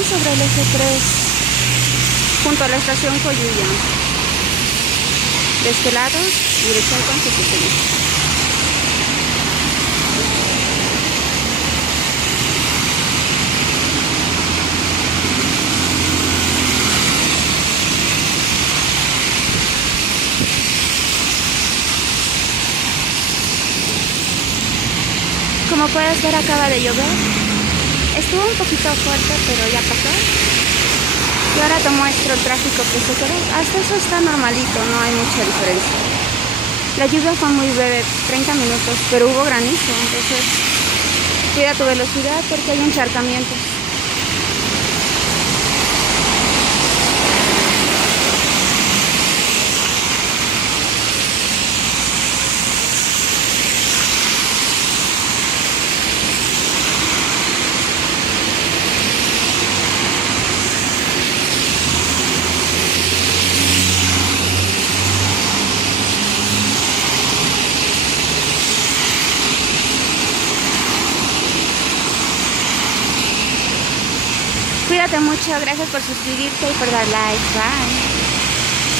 Estamos sobre el eje 3, junto a la estación Coyuya. De este lado, dirección Constitución. Como puedes ver, acaba de llover. Estuvo un poquito fuerte, pero ya pasó. Y ahora te muestro el tráfico que se quedó. Hasta eso está normalito, no hay mucha diferencia. La lluvia fue muy breve, 30 minutos, pero hubo granizo, entonces cuida tu velocidad porque hay encharcamientos. Cuídate mucho, gracias por suscribirte y por dar like. Bye.